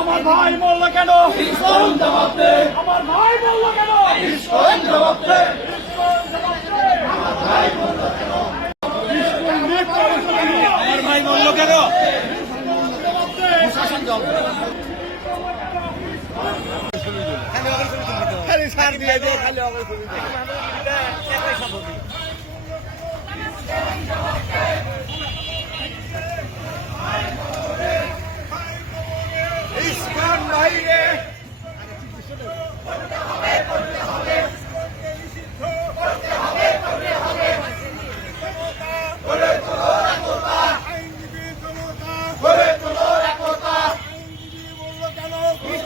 আমার ভাই বলল কেন ইসলাম জবাব দে আমার ভাই বলল কেন ইসলাম জবাব দে